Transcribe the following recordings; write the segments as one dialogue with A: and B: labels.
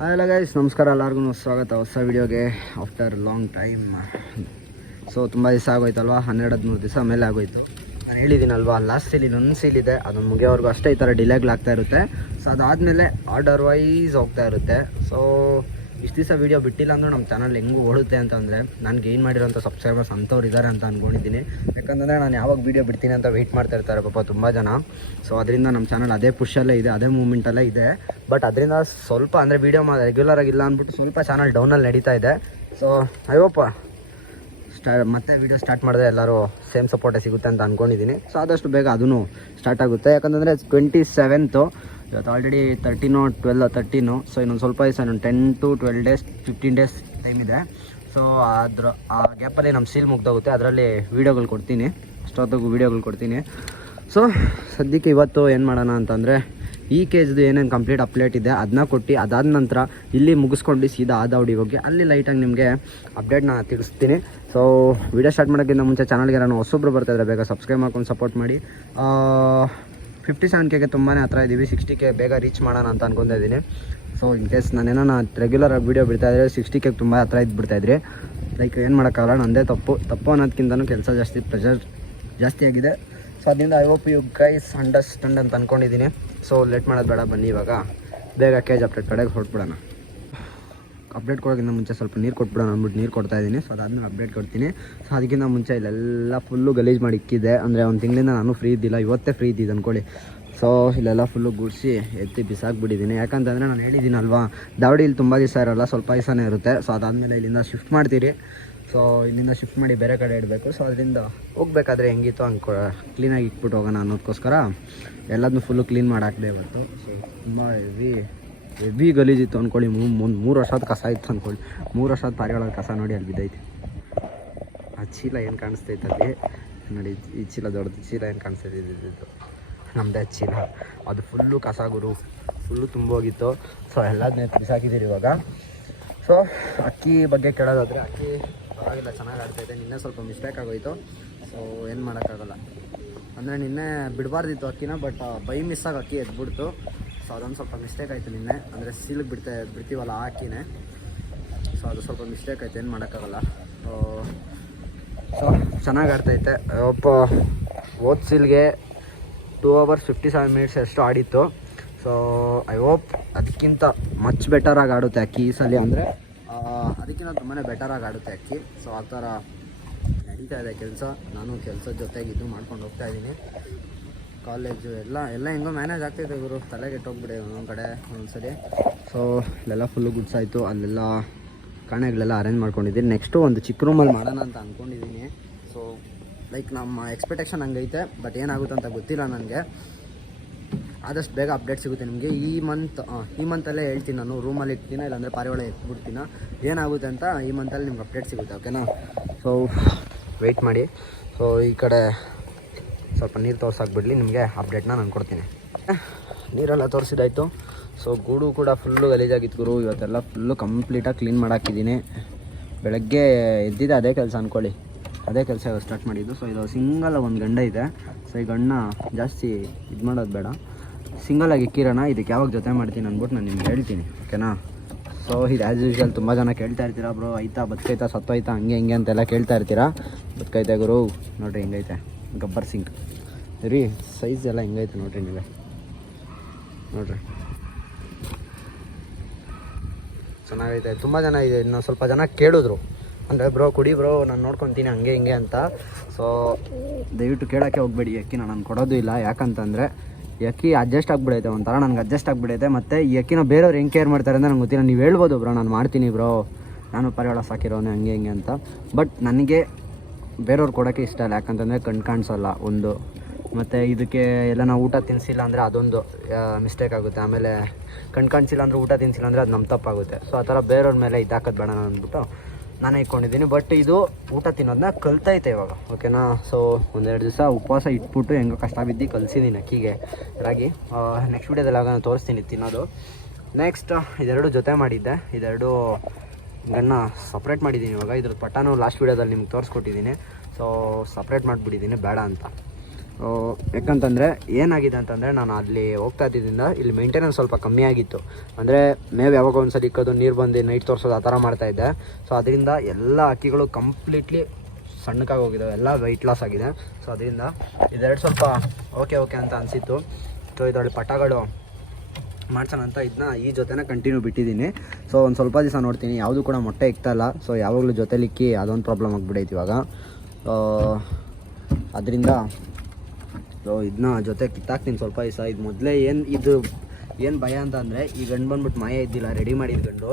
A: Hello guys ನಮಸ್ಕಾರ ಎಲ್ಲರಿಗೂ ಸ್ವಾಗತ. ಹೊಸ ವಿಡಿಯೋಗೆ ಆಫ್ಟರ್ ಲಾಂಗ್ ಟೈಮ್. ಸೊ ತುಂಬ ದಿವಸ ಆಗೋಯ್ತಲ್ವಾ? ಹನ್ನೆರಡು, ಹದಿಮೂರು ದಿವಸ ಮೇಲೆ ಆಗೋಯ್ತು. ನಾನು ಹೇಳಿದ್ದೀನಲ್ವಾ ಲಾಸ್ಟ್ ಸೀಲ್ ಇನ್ನೊಂದು ಸೀಲ್ ಇದೆ. ಅದನ್ನು ಮುಗಿಯೋವರೆಗೂ ಅಷ್ಟೇ ಈ ಥರ ಡಿಲೇಗ್ಲಾಗ್ತಾ ಇರುತ್ತೆ. ಸೊ ಅದಾದಮೇಲೆ ಆರ್ಡರ್ ವೈಸ್ ಹೋಗ್ತಾ ಇರುತ್ತೆ. ಸೊ ಇಷ್ಟು ದಿವಸ ವೀಡಿಯೋ ಬಿಟ್ಟಿಲ್ಲ ಅಂದರೂ ನಮ್ಮ ಚಾನಲ್ ಹೆಂಗೂ ಓಡುತ್ತೆ ಅಂತಂದರೆ ನಾನು ಗೇನ್ ಮಾಡಿರೋಂಥ ಸಬ್ಸ್ಕ್ರೈಬರ್ಸ್ ಅಂಥವ್ರು ಇದ್ದಾರೆ ಅಂತ ಅಂದ್ಕೊಂಡಿದ್ದೀನಿ ಯಾಕಂತಂದರೆ ನಾನು ಯಾವಾಗ ವೀಡಿಯೋ ಬಿಡ್ತೀನಿ ಅಂತ ವೆಯ್ಟ್ ಮಾಡ್ತಾ ಇರ್ತಾರೆ ಪಾಪ ತುಂಬ ಜನ. ಸೊ ಅದರಿಂದ ನಮ್ಮ ಚಾನಲ್ ಅದೇ ಪುಷಲ್ಲೇ ಇದೆ, ಅದೇ ಮೂಮೆಂಟಲ್ಲೇ ಇದೆ. ಬಟ್ ಅದರಿಂದ ಸ್ವಲ್ಪ ಅಂದರೆ ವೀಡಿಯೋ ಮಾ ರೆಗ್ಯುಲರ್ ಆಗಿಲ್ಲ ಅಂದ್ಬಿಟ್ಟು ಸ್ವಲ್ಪ ಚಾನಲ್ ಡೌನಲ್ಲಿ ನಡೀತಾ ಇದೆ. ಸೊ ಅಯ್ಯೋಪ್ಪ ಸ್ಟಾ ಮತ್ತೆ ವೀಡಿಯೋ ಸ್ಟಾರ್ಟ್ ಮಾಡಿದ್ರೆ ಎಲ್ಲರೂ ಸೇಮ್ ಸಪೋರ್ಟೇ ಸಿಗುತ್ತೆ ಅಂತ ಅಂದ್ಕೊಂಡಿದ್ದೀನಿ ಸೊ ಆದಷ್ಟು ಬೇಗ ಅದೂ ಸ್ಟಾರ್ಟ್ ಆಗುತ್ತೆ. ಯಾಕಂತಂದರೆ ಟ್ವೆಂಟಿ ಸೆವೆಂತು ಇವತ್ತು already thirteen twelve thirteen so ಇನ್ನೊಂದು ಸ್ವಲ್ಪ ದಿವಸ, ಇನ್ನೊಂದು ten to twelve days fifteen days time ಇದೆ. ಸೊ ಅದ್ರ, ಆ ಗ್ಯಾಪಲ್ಲಿ ನಮ್ಮ ಸೀಲ್ ಮುಗ್ದೋಗುತ್ತೆ. ಅದರಲ್ಲಿ ವೀಡಿಯೋಗಳು ಕೊಡ್ತೀನಿ. ಅಷ್ಟೊತ್ತಿಗೂ ವೀಡಿಯೋಗಳು ಕೊಡ್ತೀನಿ. ಸೊ ಸದ್ಯಕ್ಕೆ ಇವತ್ತು ಏನು ಮಾಡೋಣ ಅಂತಂದರೆ, ಈ ಕೇಜ್ದು ಏನೇನು ಕಂಪ್ಲೀಟ್ ಅಪ್ಡೇಟ್ ಇದೆ ಅದನ್ನ ಕೊಟ್ಟು, ಅದಾದ ನಂತರ ಇಲ್ಲಿ ಮುಗಿಸ್ಕೊಂಡು ಸೀದಾ ಆದೌಡಿಗೆ ಹೋಗಿ, ಅಲ್ಲಿ ಲೈಟಾಗಿ ನಿಮಗೆ ಅಪ್ಡೇಟ್ನ ತಿಳಿಸ್ತೀನಿ. ಸೊ ವಿಡಿಯೋ ಸ್ಟಾರ್ಟ್ ಮಾಡೋಕ್ಕಿಂತ ಮುಂಚೆ ಚಾನಲ್ಗೆ ನಾನು ಹೊಸೊಬ್ರು ಬರ್ತಾಯಿದ್ರೆ ಬೇಗ ಸಬ್ಸ್ಕ್ರೈಬ್ ಮಾಡ್ಕೊಂಡು ಸಪೋರ್ಟ್ ಮಾಡಿ. ಫಿಫ್ಟಿ ಸೆವೆನ್ ಕೆಗೆ ತುಂಬಾ ಹತ್ರ ಇದ್ದೀವಿ ಸಿಕ್ಸ್ಟಿ ಕೆ ಬೇಗ ರೀಚ್ ಮಾಡೋಣ ಅಂತ ಅನ್ಕೊತಾ ಇದ್ದೀನಿ ಸೊ ಇನ್ ಕೇಸ್ ನಾನೇನೋ ನಾನು ರೆಗ್ಯುಲರ್ ಆಗಿ ವೀಡಿಯೋ ಬಿಡ್ತಾ ಇದ್ರೆ ಸಿಕ್ಸ್ಟಿ ಕೆಗೆ ತುಂಬ ಹತ್ರ ಇದ್ದು ಬಿಡ್ತಾಯಿದ್ರಿ ಲೈಕ್ ಏನು ಮಾಡೋಕ್ಕಾಗಲ್ಲ, ನಂದೇ ತಪ್ಪು. ತಪ್ಪು ಅನ್ನೋದಕ್ಕಿಂತನೂ ಕೆಲಸ ಜಾಸ್ತಿ ಪ್ರೆಷರ್ ಜಾಸ್ತಿ ಆಗಿದೆ. ಸೊ ಅದರಿಂದ I hope you guys understand ಅಂತ ಅಂದ್ಕೊಂಡಿದ್ದೀನಿ ಸೊ ಲೇಟ್ ಮಾಡೋದು ಬೇಡ, ಬನ್ನಿ ಇವಾಗ. ಬೇಗ ಕೇಜ್ ಅಪ್ಡೇಟ್ ಕಡೆಗೆ ಹೊರಟ್ಬಿಡೋಣ. ಅಪ್ಡೇಟ್ ಕೊಡೋಕ್ಕಿಂತ ಮುಂಚೆ ಸ್ವಲ್ಪ ನೀರು ಕೊಟ್ಬಿಡೋಣ ಅಂದ್ಬಿಟ್ಟು ನೀರು ಕೊಡ್ತಾ ಇದ್ದೀನಿ ಸೊ ಅದಾದ್ಮೇಲೆ ಅಪ್ಡೇಟ್ ಕೊಡ್ತೀನಿ. ಸೊ ಅದಕ್ಕಿಂತ ಮುಂಚೆ ಇಲ್ಲೆಲ್ಲ ಫುಲ್ಲು ಗಲೀಜು ಮಾಡಿ ಇಕ್ಕಿದೆ ಅಂದರೆ ಒಂದು ತಿಂಗಳಿಂದ ನಾನು ಫ್ರೀ ಇದ್ದಿಲ್ಲ, ಇವತ್ತೇ ಫ್ರೀ ಇದ್ದಿದ್ದು ಅಂದ್ಕೊಳ್ಳಿ ಸೊ ಇಲ್ಲೆಲ್ಲ ಫುಲ್ಲು ಗುಡಿಸಿ ಎತ್ತಿ ಬಿಸಾಕ್ಬಿಟ್ಟಿದ್ದೀನಿ. ಯಾಕಂತಂದರೆ ನಾನು ಹೇಳಿದ್ದೀನಲ್ವಾ ದಾವಡಿ ಇಲ್ಲಿ ತುಂಬ ದಿವಸ ಇರೋಲ್ಲ, ಸ್ವಲ್ಪ ದಿವಸನೇ ಇರುತ್ತೆ. ಸೊ ಅದಾದಮೇಲೆ ಇಲ್ಲಿಂದ ಶಿಫ್ಟ್ ಮಾಡ್ತೀರಿ. ಸೊ ಇಲ್ಲಿಂದ ಶಿಫ್ಟ್ ಮಾಡಿ ಬೇರೆ ಕಡೆ ಇಡಬೇಕು. ಸೊ ಅದರಿಂದ ಹೋಗ್ಬೇಕಾದ್ರೆ ಹೆಂಗಿತ್ತು ಹಂಗೆ ಕ್ಲೀನಾಗಿ ಇಟ್ಬಿಟ್ಟು ಹೋಗೋಣ ಅನ್ನೋದಕ್ಕೋಸ್ಕರ ಎಲ್ಲದನ್ನೂ ಫುಲ್ಲು ಕ್ಲೀನ್ ಮಾಡಾಕಿದೆ ಇವತ್ತು. ಸೊ ತುಂಬ ಹೆವಿ ಹೆವಿ ಗಲೀಜಿತ್ತು ಅಂದ್ಕೊಳ್ಳಿ ಮುಂದೆ ಮೂರು ವರ್ಷದ ಕಸ ಇತ್ತು ಅಂದ್ಕೊಳ್ಳಿ ಮೂರು ವರ್ಷದ ಪಾರಿವಾಳದ ಕಸ ನೋಡಿ ಅಲ್ಲಿ ಬಿದ್ದೈತಿ. ಆ ಚೀಲ ಏನು ಕಾಣಿಸ್ತೈತೆ ಅಲ್ಲಿ? ನೋಡಿ, ಈ ಚೀಲ ದೊಡ್ಡದು ಚೀಲ ಏನು ಕಾಣಿಸ್ತೈತೆ? ಇದ್ದಿದ್ದು ನಮ್ಮದೇ ಚೀಲ. ಅದು ಫುಲ್ಲು ಕಸ ಗುರು. ಫುಲ್ಲು ತುಂಬೋಗಿತ್ತು. ಸೊ ಎಲ್ಲದನ್ನೇ ಬಿಸಾಕಿದ್ದೀರಿ ಇವಾಗ. ಸೊ ಅಕ್ಕಿ ಬಗ್ಗೆ ಕೇಳೋದಾದರೆ, ಅಕ್ಕಿ ಪರವಾಗಿಲ್ಲ, ಚೆನ್ನಾಗಿ ಆಡ್ತೈತೆ. ನಿನ್ನೆ ಸ್ವಲ್ಪ ಮಿಸ್ಟೇಕ್ ಆಗೋಯ್ತು. ಸೊ ಏನು ಮಾಡೋಕ್ಕಾಗಲ್ಲ. ಅಂದರೆ ನಿನ್ನೆ ಬಿಡಬಾರ್ದಿತ್ತು ಅಕ್ಕಿನ ಬಟ್ ಬೈ ಮಿಸ್ಸಾಗಿ ಅಕ್ಕಿ ಎದ್ಬಿಡ್ತು. ಸೊ ಅದೊಂದು ಸ್ವಲ್ಪ ಮಿಸ್ಟೇಕ್ ಆಯಿತು ನಿನ್ನೆ. ಅಂದರೆ ಸೀಲ್ ಬಿಡ್ತಾ ಬಿಡ್ತೀವಲ್ಲ ಹಾಕಿನೇ ಸೊ ಅದು ಸ್ವಲ್ಪ ಮಿಸ್ಟೇಕ್ ಆಯ್ತು, ಏನು ಮಾಡೋಕ್ಕಾಗಲ್ಲ. ಸೊ ಚೆನ್ನಾಗಿ ಆಡ್ತೈತೆ. ಒಬ್ಬ ಓದ್ ಸೀಲ್ಗೆ two hours fifty seven minutes ಎಷ್ಟು ಆಡಿತ್ತು. ಸೊ ಐ ಹೋಪ್ ಅದಕ್ಕಿಂತ ಮಚ್ ಬೆಟರಾಗಿ ಆಡುತ್ತೆ ಅಕ್ಕಿ ಈ ಸಲ ಅಂದರೆ ಅದಕ್ಕಿಂತ ತುಂಬಾ ಬೆಟರಾಗಿ ಆಡುತ್ತೆ ಅಕ್ಕಿ ಸೊ ಆ ಥರ ನಡೀತಾ ಇದೆ ಕೆಲಸ. ನಾನು ಕೆಲಸದ ಇದು ಮಾಡ್ಕೊಂಡು ಹೋಗ್ತಾ ಇದ್ದೀನಿ. ಕಾಲೇಜು ಎಲ್ಲ ಎಲ್ಲ ಹೆಂಗೋ ಮ್ಯಾನೇಜ್ ಆಗ್ತೈತೆ ಇವರು ತಲೆಗೆ ಇಟ್ಟೋಗ್ಬಿಡಿ ಒಂದೊಂದು ಕಡೆ, ಒಂದೊಂದ್ಸರಿ. ಸೊ ಇಲ್ಲೆಲ್ಲ ಫುಲ್ಲು ಗುಡ್ಸಾಯಿತು ಅಲ್ಲೆಲ್ಲ ಕಾಣೆಗಳೆಲ್ಲ ಅರೇಂಜ್ ಮಾಡ್ಕೊಂಡಿದ್ದೀನಿ. ನೆಕ್ಸ್ಟು ಒಂದು ಚಿಕ್ಕ ರೂಮಲ್ಲಿ ಮಾಡೋಣ ಅಂತ ಅಂದ್ಕೊಂಡಿದ್ದೀನಿ ಸೊ ಲೈಕ್ ನಮ್ಮ ಎಕ್ಸ್ಪೆಕ್ಟೇಷನ್ ಹಂಗೈತೆ ಬಟ್ ಏನಾಗುತ್ತೆ ಅಂತ ಗೊತ್ತಿಲ್ಲ ನನಗೆ. ಆದಷ್ಟು ಬೇಗ ಅಪ್ಡೇಟ್ ಸಿಗುತ್ತೆ ನಿಮಗೆ. ಈ ಮಂತ್ ಈ ಮಂತಲ್ಲೇ ಹೇಳ್ತೀನಿ ನಾನು. ರೂಮಲ್ಲಿ ಇರ್ತೀನ ಇಲ್ಲಾಂದರೆ ಪಾರಿವಾಳ ಎತ್ಬಿಡ್ತೀನ? ಏನಾಗುತ್ತೆ ಅಂತ ಈ ಮಂತಲ್ಲಿ ನಿಮ್ಗೆ ಅಪ್ಡೇಟ್ ಸಿಗುತ್ತೆ ಓಕೆನಾ ಸೊ ವೆಯ್ಟ್ ಮಾಡಿ. ಸೊ ಈ ಕಡೆ ಸ್ವಲ್ಪ ನೀರು ತೋರ್ಸಾಕ್ಬಿಡ್ಲಿ ನಿಮಗೆ ಅಪ್ಡೇಟ್ನ ನಾನು ಕೊಡ್ತೀನಿ. ನೀರೆಲ್ಲ ತೋರಿಸಿದಾಯ್ತು ಸೊ ಗೂಡು ಕೂಡ ಫುಲ್ಲು ಗಲೀಜಾಗಿತ್ತು ಗುರು. ಇವತ್ತೆಲ್ಲ ಫುಲ್ಲು ಕಂಪ್ಲೀಟಾಗಿ ಕ್ಲೀನ್ ಮಾಡಾಕಿದ್ದೀನಿ. ಬೆಳಗ್ಗೆ ಎದ್ದಿದ್ದೆ ಅದೇ ಕೆಲಸ ಅಂದ್ಕೊಳ್ಳಿ ಅದೇ ಕೆಲಸ ಸ್ಟಾರ್ಟ್ ಮಾಡಿದ್ದು. ಸೊ ಇದು ಸಿಂಗಲ್ ಒಂದು ಗಂಡ ಇದೆ. ಸೊ ಈ ಗಂಡ ಜಾಸ್ತಿ ಇದು ಮಾಡೋದು ಬೇಡ. ಸಿಂಗಲಾಗಿ ಇಕ್ಕಿರೋಣ. ಇದಕ್ಕೆ ಯಾವಾಗ ಜೊತೆ ಮಾಡ್ತೀನಿ ಅಂದ್ಬಿಟ್ಟು ನಾನು ನಿಮ್ಗೆ ಹೇಳ್ತೀನಿ ಓಕೆನಾ ಸೊ ಇದು ಆ್ಯಸ್ ಯೂಶ್ವಲ್ ತುಂಬ ಜನ ಕೇಳ್ತಾ ಇರ್ತೀರಾ ಬ್ರೋ ಐತಾ ಬದುಕೈತಾ, ಸತ್ತೋಯ್ತಾ, ಹಂಗೆ ಹಿಂಗೆ ಅಂತೆಲ್ಲ ಕೇಳ್ತಾ ಇರ್ತೀರಾ? ಬದುಕೈತೆ ಗುರು. ನೋಡಿರಿ, ಹಿಂಗೈತೆ. ಗಬ್ಬರ್ ಸಿಂಕ್ ರೀ ಸೈಜ್ ಎಲ್ಲ ಹೆಂಗೈತೆ ನೋಡ್ರಿ ನೀವೇ. ನೋಡ್ರಿ. ಚೆನ್ನಾಗೈತೆ, ತುಂಬ ಜನ ಇದೆ. ಇನ್ನೊಂದು ಸ್ವಲ್ಪ ಜನ ಕೇಳಿದ್ರು. ಅಂದರೆ ಬ್ರೋ ಕುಡಿ ಬ್ರೋ ನಾನು ನೋಡ್ಕೊತೀನಿ, ಹಂಗೆ ಹಿಂಗೆ ಅಂತ. ಸೊ ದಯವಿಟ್ಟು ಕೇಳೋಕ್ಕೆ ಹೋಗ್ಬೇಡಿ. ಅಕ್ಕಿ ನಾನು ಕೊಡೋದು ಇಲ್ಲ. ಯಾಕಂತಂದರೆ ಅಕ್ಕಿ ಅಡ್ಜಸ್ಟ್ ಆಗಿಬಿಡೈತೆ. ಒಂಥರ ನನಗೆ ಅಡ್ಜಸ್ಟ್ ಆಗಿಬಿಡೈತೆ. ಮತ್ತು ಈ ಅಕ್ಕಿನ ಬೇರೆಯವ್ರು ಹೆಂಗೆ ಕೇರ್ ಮಾಡ್ತಾರೆ ಅಂತ ನಂಗೆ ಗೊತ್ತಿಲ್ಲ. ನೀವು ಹೇಳ್ಬೋದು ಬ್ರೋ ನಾನು ಮಾಡ್ತೀನಿ ಬ್ರೋ ನಾನು ಪರಿವಾಳ ಸಾಕಿರೋನು, ಹಂಗೆ ಹಿಂಗೆ ಅಂತ. ಬಟ್ ನನಗೆ ಬೇರೆಯವ್ರು ಕೊಡೋಕ್ಕೆ ಇಷ್ಟ ಇಲ್ಲ. ಯಾಕಂತಂದರೆ ಕಣ್ ಕಾಣಿಸಲ್ಲ. ಒಂದು ಮತ್ತು ಇದಕ್ಕೆ ಎಲ್ಲ ನಾವು ಊಟ ತಿನ್ನಿಸಿಲ್ಲ ಅಂದರೆ ಅದೊಂದು ಮಿಸ್ಟೇಕ್ ಆಗುತ್ತೆ. ಆಮೇಲೆ ಕಣ್ ಕಾಣಿಸಿಲ್ಲ ಅಂದರೆ ಊಟ ತಿನ್ನಿಸಿಲ್ಲ ಅಂದರೆ ಅದು ನಮ್ಮ ತಪ್ಪಾಗುತ್ತೆ. ಸೊ ಆ ಥರ ಬೇರೆಯವ್ರ ಮೇಲೆ ಇದಾಕೋದು ಬೇಡ ಅಂದ್ಬಿಟ್ಟು ನಾನು ಇಟ್ಕೊಂಡಿದ್ದೀನಿ. ಬಟ್ ಇದು ಊಟ ತಿನ್ನೋದನ್ನ ಕಲ್ತೈತೆ ಇವಾಗ ಓಕೆನಾ ಸೊ ಒಂದೆರಡು ದಿವಸ ಉಪವಾಸ ಇಟ್ಬಿಟ್ಟು ಹೆಂಗೋ ಕಷ್ಟ ಬಿದ್ದು ಕಲಿಸಿದ್ದೀನಿ ಅಕ್ಕಿಗೆ. ರಾಗಿ ನೆಕ್ಸ್ಟ್ ವೀಡಿಯೋದಲ್ಲಿ ನಾನು ತೋರಿಸ್ತೀನಿ ತಿನ್ನೋದು. ನೆಕ್ಸ್ಟ್ ಇದೆರಡು ಜೊತೆ ಮಾಡಿದ್ದೆ. ಇದೆರಡು ಗಣ್ಣ ಸಪ್ರೇಟ್ ಮಾಡಿದ್ದೀನಿ ಇವಾಗ. ಇದ್ರ ಪಟಾನು ಲಾಸ್ಟ್ ವೀಡಿಯೋದಲ್ಲಿ ನಿಮ್ಗೆ ತೋರಿಸ್ಕೊಟ್ಟಿದ್ದೀನಿ ಸೊ ಸಪ್ರೇಟ್ ಮಾಡಿಬಿಟ್ಟಿದ್ದೀನಿ ಬೇಡ ಅಂತ. ಯಾಕಂತಂದರೆ ಏನಾಗಿದೆ ಅಂತಂದರೆ ನಾನು ಅಲ್ಲಿ ಹೋಗ್ತಾ ಇದ್ದಿದ್ದರಿಂದ ಇಲ್ಲಿ ಮೇಂಟೆನೆನ್ಸ್ ಸ್ವಲ್ಪ ಕಮ್ಮಿ ಆಗಿತ್ತು. ಅಂದರೆ ಮೇವು ಯಾವಾಗ ಒಂದ್ಸಲ ಇಕ್ಕೋದು, ನೀರು ಬಂದು ನೈಟ್ ತೋರಿಸೋದು ಆ ಥರ ಮಾಡ್ತಾಯಿದ್ದೆ ಸೊ ಅದರಿಂದ ಎಲ್ಲ ಅಕ್ಕಿಗಳು ಕಂಪ್ಲೀಟ್ಲಿ ಸಣ್ಣಕ್ಕಾಗಿ ಹೋಗಿದ್ದಾವೆ ಎಲ್ಲ ವೆಯ್ಟ್ ಲಾಸ್ ಆಗಿದೆ. ಸೊ ಅದರಿಂದ ಇದೆರಡು ಸ್ವಲ್ಪ ಓಕೆ ಓಕೆ ಅಂತ ಅನಿಸಿತ್ತು. ಸೊ ಇದರಲ್ಲಿ ಪಟಗಳು ಮಾಡ್ಸೋಣ ಅಂತ ಇದನ್ನ ಈ ಜೊತೆನೇ ಕಂಟಿನ್ಯೂ ಬಿಟ್ಟಿದ್ದೀನಿ. ಸೊ ಒಂದು ಸ್ವಲ್ಪ ದಿವಸ ನೋಡ್ತೀನಿ. ಯಾವುದು ಕೂಡ ಮೊಟ್ಟೆ ಇಕ್ತಲ್ಲ ಸೊ ಯಾವಾಗಲೂ ಜೊತೆಲಿಕ್ಕಿ ಅದೊಂದು ಪ್ರಾಬ್ಲಮ್ ಆಗಿಬಿಡೈತೆ ಇವಾಗ. ಅದರಿಂದ ಸೊ ಇದನ್ನ ಜೊತೆ ಕಿತ್ತಾಕ್ತೀನಿ ಸ್ವಲ್ಪ ದಿವಸ ಇದು ಮೊದಲೇ ಏನು ಇದು ಏನು ಭಯ ಅಂತ ಅಂದರೆ, ಈ ಗಂಡು ಬಂದ್ಬಿಟ್ಟು ಮಾಯ ಇದ್ದಿಲ್ಲ ರೆಡಿ ಮಾಡಿದ ಗಂಡು.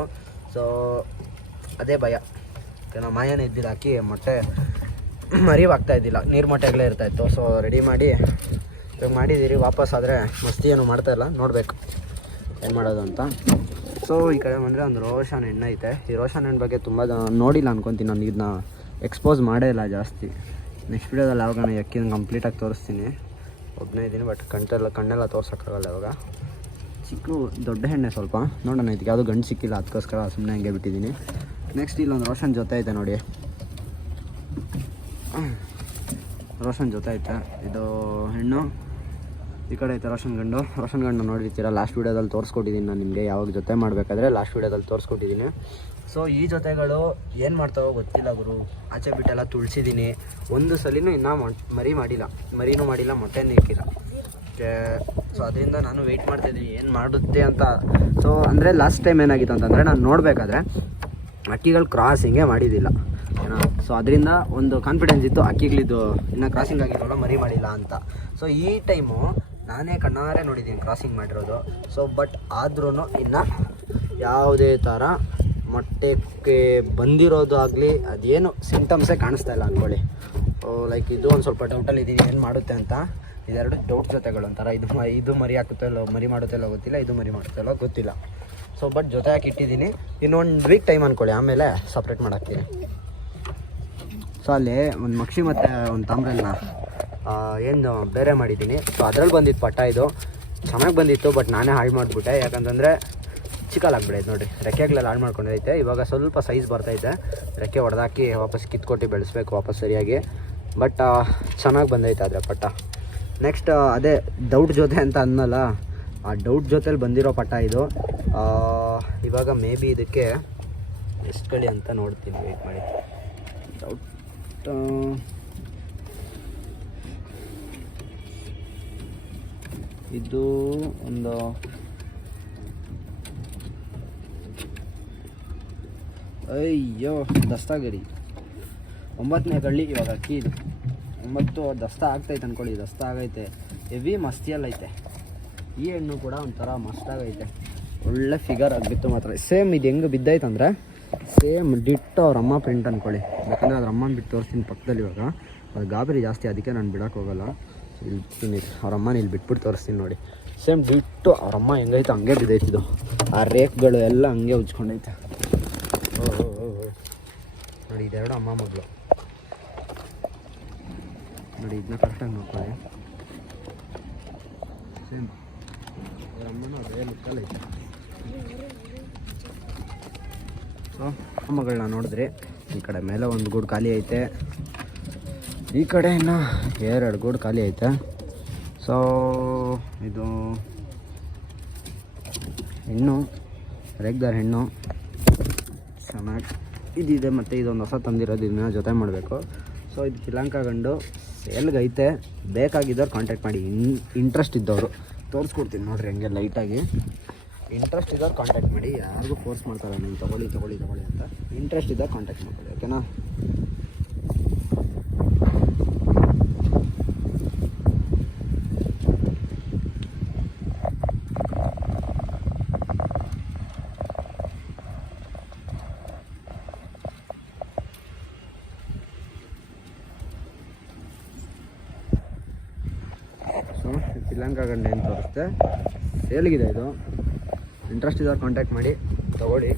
A: ಸೊ ಅದೇ ಭಯ. ಏನೋ ಮಾಯನೇ ಇದ್ದಿಲ್ಲ ಹಾಕಿ ಮೊಟ್ಟೆ ಮರಿವಾಗ್ತಾ ಇದ್ದಿಲ್ಲ, ನೀರು ಮೊಟ್ಟೆಗಳೇ ಇರ್ತಾಯಿತ್ತು ಸೊ ರೆಡಿ ಮಾಡಿ, ಇವಾಗ ಮಾಡಿದ್ದೀರಿ ವಾಪಸ್ ಆದರೆ ಮಸ್ತಿ ಏನು ಮಾಡ್ತಾ ಇಲ್ಲ, ನೋಡಬೇಕು. ಏನು ಮಾಡೋದು ಅಂತ. ಸೊ ಈ ಕಡೆ ಬಂದರೆ ಒಂದು ರೋಷನ್ ಎಣ್ಣೆ ಐತೆ. ಈ ರೋಷನ್ ಎಣ್ಣೆ ಬಗ್ಗೆ ತುಂಬ ನೋಡಿಲ್ಲ ಅನ್ಕೊತೀನಿ ನಾನು ಇದನ್ನ ಎಕ್ಸ್ಪೋಸ್ ಮಾಡೇ ಇಲ್ಲ ಜಾಸ್ತಿ. ನೆಕ್ಸ್ಟ್ ವೀಡಿಯೋದಲ್ಲಿ ಯಾವಾಗ ನಾನು ಎಕ್ಕಿನ ಕಂಪ್ಲೀಟಾಗಿ ತೋರಿಸ್ತೀನಿ. ಒಬ್ಬನೇ ಇದ್ದೀನಿ ಬಟ್ ಕಣ್ಣೆಲ್ಲ ಕಣ್ಣೆಲ್ಲ ತೋರ್ಸೋಕ್ಕಾಗಲ್ಲ ಇವಾಗ. ಚಿಕ್ಕ ದೊಡ್ಡ ಹೆಣ್ಣೆ ಸ್ವಲ್ಪ. ನೋಡೋಣ ಇದಕ್ಕೆ ಯಾವುದು ಗಂಡು ಸಿಕ್ಕಿಲ್ಲ, ಅದಕ್ಕೋಸ್ಕರ ಸುಮ್ಮನೆ ಹಂಗೆ ಬಿಟ್ಟಿದ್ದೀನಿ. ನೆಕ್ಸ್ಟ್ ಇಲ್ಲೊಂದು ರೋಷನ್ ಜೊತೆ ಐತೆ ನೋಡಿ. ರೋಷನ್ ಜೊತೆ ಐತೆ. ಇದು ಹೆಣ್ಣು. ಈ ಕಡೆ ಐತೆ ರೋಷನ್ ಗಂಡು. ರೋಷನ್ ಗಂಡು ನೋಡಿರ್ತೀರ ಲಾಸ್ಟ್ ವೀಡಿಯೋದಲ್ಲಿ ತೋರಿಸ್ಕೊಟ್ಟಿದ್ದೀನಿ ನಾನು ನಿಮಗೆ. ಯಾವಾಗ ಜೊತೆ ಮಾಡಬೇಕಾದ್ರೆ ಲಾಸ್ಟ್ ವೀಡಿಯೋದಲ್ಲಿ ತೋರಿಸ್ಕೊಟ್ಟಿದ್ದೀನಿ. ಸೊ ಈ ಜೊತೆಗಳು ಏನು ಮಾಡ್ತಾವೋ ಗೊತ್ತಿಲ್ಲ ಗುರು. ಆಚೆ ಬಿಟ್ಟೆಲ್ಲ ತುಳ್ಸಿದ್ದೀನಿ. ಒಂದು ಸಲಿನೂ ಇನ್ನೂ ಮರಿ ಮಾಡಿಲ್ಲ. ಮರಿನೂ ಮಾಡಿಲ್ಲ, ಮೊಟ್ಟೆನೂ ಇಕ್ಕಿಲ್ಲ. ಸೊ ಅದರಿಂದ ನಾನು ವೆಯ್ಟ್ ಮಾಡ್ತಾಯಿದ್ದೀನಿ ಏನು ಮಾಡುತ್ತೆ ಅಂತ. ಸೊ ಅಂದರೆ ಲಾಸ್ಟ್ ಟೈಮ್ ಏನಾಗಿತ್ತು ಅಂತಂದರೆ ನಾನು ನೋಡಬೇಕಾದ್ರೆ ಅಕ್ಕಿಗಳು ಕ್ರಾಸಿಂಗೇ ಮಾಡಿದ್ದಿಲ್ಲ. ಏನೋ. ಸೊ ಅದರಿಂದ ಒಂದು ಕಾನ್ಫಿಡೆನ್ಸ್ ಇತ್ತು, ಅಕ್ಕಿಗಳಿದ್ದು ಇನ್ನೂ ಕ್ರಾಸಿಂಗ್ ಆಗಿರೋಲ್ಲ, ಮರಿ ಮಾಡಿಲ್ಲ ಅಂತ. ಸೊ ಈ ಟೈಮು ನಾನೇ ಕಣ್ಣಾರೆ ನೋಡಿದ್ದೀನಿ ಕ್ರಾಸಿಂಗ್ ಮಾಡಿರೋದು. ಸೊ ಬಟ್ ಆದ್ರೂ ಇನ್ನು ಯಾವುದೇ ಥರ ಮೊಟ್ಟೆಗೆ ಬಂದಿರೋದು ಆಗಲಿ, ಅದೇನು ಸಿಂಟಮ್ಸೇ ಕಾಣಿಸ್ತಾ ಇಲ್ಲ ಅಂದ್ಕೊಳ್ಳಿ ಲೈಕ್ ಇದು ಒಂದು ಸ್ವಲ್ಪ ಡೌಟಲ್ಲಿ ಇದ್ದೀನಿ ಏನು ಮಾಡುತ್ತೆ ಅಂತ. ಇದೆರಡು ಡೌಟ್ ಜೊತೆಗಳು ಒಂಥರ, ಇದು ಇದು ಮರಿ ಹಾಕುತ್ತೋ ಇಲ್ಲೋ, ಮರಿ ಮಾಡುತ್ತೋ ಇಲ್ಲೋ ಗೊತ್ತಿಲ್ಲ, ಇದು ಮರಿ ಮಾಡುತ್ತೋ ಇಲ್ಲೋ ಗೊತ್ತಿಲ್ಲ. ಸೊ ಬಟ್ ಜೊತೆ ಹಾಕಿ ಇಟ್ಟಿದ್ದೀನಿ ಇನ್ನೊಂದು ವೀಕ್ ಟೈಮ್ ಅಂದ್ಕೊಳ್ಳಿ ಆಮೇಲೆ ಸಪ್ರೇಟ್ ಮಾಡಾಕ್ತೀನಿ. ಸೊ ಅಲ್ಲಿ ಒಂದು ಮಕ್ಷಿ ಮತ್ತು ಒಂದು ತಾಮ್ರನ್ನ ಏನು ಬೇರೆ ಮಾಡಿದ್ದೀನಿ. ಸೊ ಅದ್ರಲ್ಲಿ ಬಂದಿತ್ತು ಪಟ್ಟ ಇದು. ಚೆನ್ನಾಗಿ ಬಂದಿತ್ತು ಬಟ್ ನಾನೇ ಹಾಳು ಮಾಡಿಬಿಟ್ಟೆ. ಯಾಕಂತಂದರೆ ಚಿಕ್ಕಲಾಗ್ಬಿಡೈತೆ ನೋಡಿ ರೆಕ್ಕೆಗಳೆಲ್ಲ ಹಾಳು ಮಾಡ್ಕೊಂಡೈತೆ ಇವಾಗ ಸ್ವಲ್ಪ ಸೈಜ್ ಬರ್ತೈತೆ ರೆಕ್ಕೆ ಹೊಡೆದಾಕಿ ವಾಪಸ್ ಕಿತ್ಕೊಟ್ಟು ಬೆಳೆಸ್ಬೇಕು ವಾಪಸ್ ಸರಿಯಾಗಿ. ಬಟ್ ಚೆನ್ನಾಗಿ ಬಂದೈತೆ ಅದರ ಪಟ್ಟ. ನೆಕ್ಸ್ಟ್ ಅದೇ ಡೌಟ್ ಜೊತೆ ಅಂತ ಅನ್ನಲ್ಲ. ಆ ಡೌಟ್ ಜೊತೇಲಿ ಬಂದಿರೋ ಪಟ್ಟ ಇದು. ಇವಾಗ ಮೇ ಬಿ ಇದಕ್ಕೆ ಎಷ್ಟು ಕಳಿ ಅಂತ ನೋಡ್ತೀನಿ. ವೇಟ್ ಮಾಡಿ. ಡೌಟ್ ಇದು ಒಂದು ಅಯ್ಯೋ, ದಸ್ತಾಗರಿ. ಒಂಬತ್ತನೇ ಕಳ್ಳಿ ಇವಾಗ ಅಕ್ಕಿ ಇದು ಒಂಬತ್ತು ದಸ್ತ ಆಗ್ತೈತೆ ಅಂದ್ಕೊಳ್ಳಿ ದಸ್ತ ಆಗೈತೆ. ಹೆವಿ ಮಸ್ತಿಯಲ್ಲೈತೆ. ಈ ಹಣ್ಣು ಕೂಡ ಒಂಥರ ಮಸ್ತಾಗೈತೆ. ಒಳ್ಳೆ ಫಿಗರ್ ಆಗಿತ್ತು ಮಾತ್ರ. ಸೇಮ್ ಇದು ಹೆಂಗೆ ಬಿದ್ದೈತಂದ್ರೆ ಸೇಮ್ ಡಿಟ್ಟು ಅವ್ರ ಅಮ್ಮ ಪ್ರಿಂಟ್ ಅನ್ಕೊಳ್ಳಿ. ಯಾಕಂದರೆ ಅದ್ರ ಅಮ್ಮನ ಬಿಟ್ಟು ತೋರಿಸ್ತೀನಿ ಪಕ್ಕದಲ್ಲಿ ಇವಾಗ. ಅದು ಗಾಬರಿ ಜಾಸ್ತಿ, ಅದಕ್ಕೆ ನಾನು ಬಿಡೋಕೆ ಹೋಗಲ್ಲ. ಇಲ್ಲಿ ಅವ್ರ ಅಮ್ಮನ ಇಲ್ಲಿ ಬಿಟ್ಬಿಟ್ಟು ತೋರಿಸ್ತೀನಿ ನೋಡಿ. ಸೇಮ್ ಡಿಟ್ಟು ಅವ್ರ ಅಮ್ಮ ಹೆಂಗೈತೆ, ಹಂಗೆ ಬಿದ್ದೈತೆ ಇದು. ಆ ರೇಕ್ಗಳು ಎಲ್ಲ ಹಂಗೆ ಉಜ್ಕೊಂಡೈತೆ. ನೋಡಿ, ಇದೆರಡು ಅಮ್ಮ ಮಗಳು. ನೋಡಿ, ಇದನ್ನ ಕರೆಕ್ಟಾಗಿ ನೋಡ್ಕೊಳ್ಳಿ. ಸೇಮ್ ಅವ್ರ ಅಮ್ಮನೂ ಅದೇ ಸೊ ಅಮ್ಮಗಳನ್ನ ನೋಡಿದ್ರಿ. ಈ ಕಡೆ ಮೇಲೆ ಒಂದು ಗೂಡು ಖಾಲಿ ಐತೆ. ಈ ಕಡೆ ಇನ್ನು ಎರಡು ಗೂಡು ಖಾಲಿ ಐತೆ. ಸೊ ಇದು ಹೆಣ್ಣು, ರೇಗ್ದಾರ್ ಹೆಣ್ಣು. ಚೆನ್ನಾಗಿ ಇದಿದೆ ಮತ್ತು ಇದೊಂದು ಹೊಸ ತಂದಿರೋದು ಇದನ್ನ ಜೊತೆ ಮಾಡಬೇಕು. ಸೊ ಇದು ಶ್ರೀಲಂಕಾ ಗಂಡು ಎಲ್ಲಿಗೈತೆ ಬೇಕಾಗಿದ್ದವ್ರು ಕಾಂಟ್ಯಾಕ್ಟ್ ಮಾಡಿ. ಇನ್ ಇಂಟ್ರೆಸ್ಟ್ ಇದ್ದವರು. ತೋರಿಸ್ಕೊಡ್ತೀನಿ ನೋಡ್ರಿ ಹಂಗೆ ಲೈಟಾಗಿ ಇಂಟ್ರೆಸ್ಟ್ ಇದ್ದವ್ರು ಕಾಂಟ್ಯಾಕ್ಟ್ ಮಾಡಿ. ಯಾರಿಗೂ ಫೋರ್ಸ್ ಮಾಡ್ತಾರೆ ನೀವು ತೊಗೊಳ್ಳಿ ತೊಗೊಳ್ಳಿ ತೊಗೊಳ್ಳಿ ಅಂತ. ಇಂಟ್ರೆಸ್ಟ್ ಇದ್ದವ್ರು ಕಾಂಟ್ಯಾಕ್ಟ್ ಮಾಡ್ಕೊಳ್ಳಿ ಓಕೆನಾ ಸೊ ಶ್ರೀಲಂಕಾ ಗಂಡ ಏನು ತೋರಿಸುತ್ತೆ ಸೇಲ್ಗಿದೆ ಇದು. ಇಂಟ್ರೆಸ್ಟ್ ಇದ್ದವ್ರು ಕಾಂಟ್ಯಾಕ್ಟ್ ಮಾಡಿ, ತಗೊಳ್ಳಿ.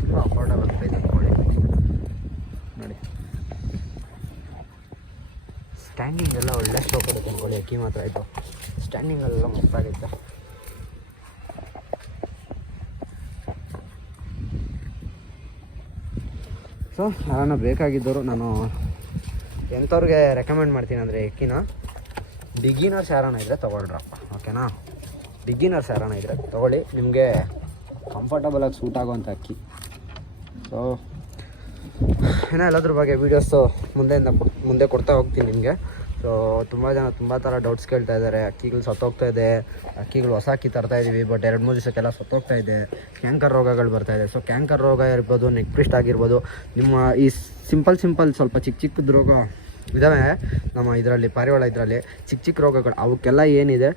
A: ತುಂಬ ಅಫೋರ್ಡಬಲ್ ಪ್ರೈಸ್ ಅಂದ್ಕೊಳ್ಳಿ ನೋಡಿ. ಸ್ಟ್ಯಾಂಡಿಂಗ್ ಎಲ್ಲ ಒಳ್ಳೆ ಶೋ ಕೊಡುತ್ತೆ ಅಂದ್ಕೊಳ್ಳಿ ಅಕ್ಕಿ ಮಾತ್ರ ಆಯಿತು ಸ್ಟ್ಯಾಂಡಿಂಗ್ ಎಲ್ಲ ಆಗುತ್ತೆ ಸೊ ಯಾರನ್ನ ಬೇಕಾಗಿದ್ದರು ನಾನು ಎಂಥವ್ರಿಗೆ ರೆಕಮೆಂಡ್ ಮಾಡ್ತೀನಿ ಅಂದರೆ ಅಕ್ಕಿನ. ಬಿಗಿನರ್ಸ್ ಯಾರಾನ ಇದ್ದರೆ ತೊಗೊಳ್ರಪ್ಪ ಓಕೆನಾ ಬಿಗಿನರ್ಸ್ ಯಾರಾನ ಇದ್ರೆ ತೊಗೊಳ್ಳಿ, ನಿಮಗೆ ಕಂಫರ್ಟಬಲಾಗಿ ಸೂಟ್ ಆಗೋವಂಥ ಅಕ್ಕಿ. ಸೊ ಏನೋ ಎಲ್ಲದ್ರ ಬಗ್ಗೆ ವೀಡಿಯೋಸು ಮುಂದೆಯಿಂದ ಮುಂದೆ ಕೊಡ್ತಾ ಹೋಗ್ತೀನಿ ನಿಮಗೆ. ಸೊ ತುಂಬ ಜನ ತುಂಬ ಥರ ಡೌಟ್ಸ್ ಕೇಳ್ತಾ ಇದ್ದಾರೆ ಅಕ್ಕಿಗಳು ಸತ್ತೋಗ್ತಾ ಇದೆ, ಅಕ್ಕಿಗಳು ಹೊಸ ಅಕ್ಕಿ ತರ್ತಾ ಇದ್ದೀವಿ ಬಟ್ ಎರಡು ಮೂರು ದಿವಸಕ್ಕೆಲ್ಲ ಸತ್ತೋಗ್ತಾ ಇದೆ. ಕ್ಯಾಂಕರ್ ರೋಗಗಳು ಬರ್ತಾ ಇದೆ. ಸೊ ಕ್ಯಾಂಕರ್ ರೋಗ ಇರ್ಬೋದು ನೆಕ್ ಪ್ರಿಸ್ಟ್ ಆಗಿರ್ಬೋದು. ನಿಮ್ಮ ಈ ಸಿಂಪಲ್ ಸಿಂಪಲ್ ಸ್ವಲ್ಪ ಚಿಕ್ಕ ಚಿಕ್ಕದ ರೋಗ ಇದ್ದಾವೆ ನಮ್ಮ ಇದರಲ್ಲಿ, ಪಾರಿವಾಳ ಇದರಲ್ಲಿ ಚಿಕ್ಕ ಚಿಕ್ಕ ರೋಗಗಳು, ಅವಕ್ಕೆಲ್ಲ ಏನಿದೆ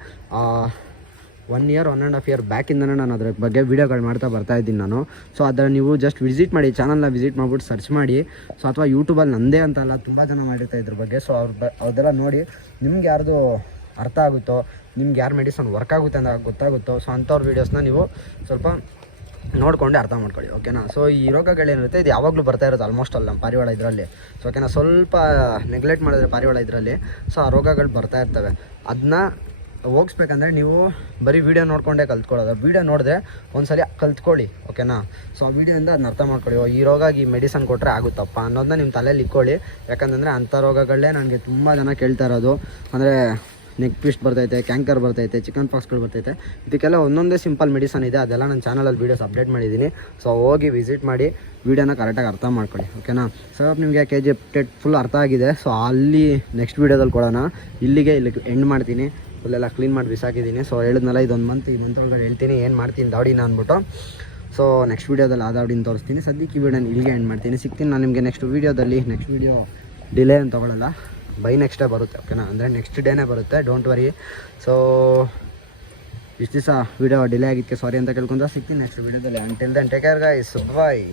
A: one year one and half year ಬ್ಯಾಕಿಂದನೇ ನಾನು ಅದ್ರ ಬಗ್ಗೆ ವೀಡಿಯೋಗಳು ಮಾಡ್ತಾ ಬರ್ತಾ ಇದ್ದೀನಿ ನಾನು. ಸೊ ಅದರ ನೀವು ಜಸ್ಟ್ ವಿಸಿಟ್ ಮಾಡಿ ಚಾನಲ್ನ ವಿಸಿಟ್ ಮಾಡ್ಬಿಟ್ಟು ಸರ್ಚ್ ಮಾಡಿ. ಸೊ ಅಥವಾ ಯೂಟ್ಯೂಬಲ್ಲಿ ನಂದೇ ಅಂತಲ್ಲ ತುಂಬ ಜನ ಮಾಡಿರ್ತಾ ಇದ್ರ ಬಗ್ಗೆ. ಸೊ ಅವ್ರ ಬ ಅದೆಲ್ಲ ನೋಡಿ, ನಿಮ್ಗೆ ಯಾರ್ದು ಅರ್ಥ ಆಗುತ್ತೋ, ನಿಮ್ಗೆ ಯಾರು ಮೆಡಿಸನ್ ವರ್ಕ್ ಆಗುತ್ತೆ ಅಂತ ಗೊತ್ತಾಗುತ್ತೋ ಸೊ ಅಂಥವ್ರ ವೀಡಿಯೋಸ್ನ ನೀವು ಸ್ವಲ್ಪ ನೋಡ್ಕೊಂಡೆ ಅರ್ಥ ಮಾಡ್ಕೊಳ್ಳಿ ಓಕೆನಾ ಸೊ ಈ ರೋಗಗಳೇನಿರುತ್ತೆ, ಇದು ಯಾವಾಗಲೂ ಬರ್ತಾ ಇರುತ್ತೆ ಆಲ್ಮೋಸ್ಟ್ ಅಲ್ಲಿ ನಮ್ಮ ಪಾರಿವಾಳ ಇದರಲ್ಲಿ. ಸೊ ಓಕೆನಾ ಸ್ವಲ್ಪ ನೆಗ್ಲೆಕ್ಟ್ ಮಾಡಿದ್ರೆ ಪಾರಿವಾಳ ಇದರಲ್ಲಿ ಸೊ ಆ ರೋಗಗಳು ಬರ್ತಾ ಇರ್ತವೆ. ಅದನ್ನ ಹೋಗಿಸ್ಬೇಕಂದ್ರೆ ನೀವು ಬರೀ ವೀಡಿಯೋ ನೋಡ್ಕೊಂಡೇ ಕಲ್ತ್ಕೊಳ್ಳೋದು. ವೀಡಿಯೋ ನೋಡಿದ್ರೆ ಒಂದ್ಸಲ ಕಲ್ತ್ಕೊಳ್ಳಿ ಓಕೆನಾ ಸೊ ಆ ವೀಡಿಯೋಯಿಂದ ಅದನ್ನ ಅರ್ಥ ಮಾಡ್ಕೊಳ್ಳಿ. ಈ ರೋಗ ಈ ಮೆಡಿಸನ್ ಕೊಟ್ಟರೆ ಆಗುತ್ತಪ್ಪ ಅನ್ನೋದನ್ನ ನಿಮ್ಮ ತಲೆಯಲ್ಲಿ ಇಕ್ಕೊಳ್ಳಿ ಯಾಕಂತಂದರೆ ಅಂಥ ರೋಗಗಳೇ ನನಗೆ ತುಂಬ ಜನ ಕೇಳ್ತಾ ಇರೋದು. ಅಂದರೆ ನೆಕ್ ಪಿಸ್ಟ್ ಬರ್ತೈತೆ ಕ್ಯಾಂಕರ್ ಬರ್ತೈತೆ ಚಿಕನ್ ಪಾಕ್ಸ್ಗಳು ಬರ್ತೈತೆ. ಇದಕ್ಕೆಲ್ಲ ಒಂದೊಂದೇ ಸಿಂಪಲ್ ಮೆಡಿಸನ್ ಇದೆ. ಅದೆಲ್ಲ ನನ್ನ ಚಾನಲಲ್ಲಿ ವೀಡಿಯೋಸ್ ಅಪ್ಡೇಟ್ ಮಾಡಿದ್ದೀನಿ. ಸೊ ಹೋಗಿ ವಿಸಿಟ್ ಮಾಡಿ ವೀಡಿಯೋನ ಕರೆಕ್ಟಾಗಿ ಅರ್ಥ ಮಾಡ್ಕೊಳ್ಳಿ ಓಕೆನಾ ಸರ್ ನಿಮಗೆ ಕೆ ಜಿ ಅಪ್ಡೇಟ್ ಫುಲ್ ಅರ್ಥ ಆಗಿದೆ. ಸೊ ಅಲ್ಲಿ ನೆಕ್ಸ್ಟ್ ವೀಡಿಯೋದಲ್ಲಿ ಕೊಡೋಣ. ಇಲ್ಲಿಗೆ ಇಲ್ಲಿ ಎಂಡ್ ಮಾಡ್ತೀನಿ. ಫುಲ್ಲೆಲ್ಲ ಕ್ಲೀನ್ ಮಾಡಿ ಬಿಸಾಕಿದ್ದೀನಿ. ಸೊ ಹೇಳಿದ್ನಲ್ಲ, ಇದೊಂದು ಮಂತ್ ಈ ಮಂತ್ ಒಳಗಡೆ ಹೇಳ್ತೀನಿ. ಏನು ಮಾಡ್ತೀನಿ ದಾವಡಿನ ಅಂದ್ಬಿಟ್ಟು. ಸೊ ನೆಕ್ಸ್ಟ್ ವೀಡಿಯೋದಲ್ಲಿ ಆ ದಾವಡಿನ ತೋರಿಸ್ತೀನಿ. ಸದ್ಯಕ್ಕೆ ಈ ವಿಡಿಯೋನ ಇಲ್ಲಿಗೆ ಎಂಡ್ ಮಾಡ್ತೀನಿ. ಸಿಗ್ತೀನಿ ನಾನು ನಿಮಗೆ ನೆಕ್ಸ್ಟ್ ವೀಡಿಯೋದಲ್ಲಿ ನೆಕ್ಸ್ಟ್ ವೀಡಿಯೋ ಡಿಲೇ ಅಂತ ತೊಗೊಳಲ್ಲ. ಬೈ ನೆಕ್ಸ್ಟ್ ಡೇ ಬರುತ್ತೆ, ಓಕೆನಾ? ಅಂದರೆ ನೆಕ್ಸ್ಟ್ ಡೇನೇ ಬರುತ್ತೆ ಡೋಂಟ್ ವರಿ ಸೊ ಇಷ್ಟು ದಿವಸ ವೀಡಿಯೋ ಡಿಲೇ ಆಗಿತ್ತು ಸಾರಿ ಅಂತ ಕೇಳ್ಕೊಂಡ್ರೆ ಸಿಗ್ತೀನಿ ನೆಕ್ಸ್ಟ್ ವೀಡಿಯೋದಲ್ಲಿ until then take care guys bye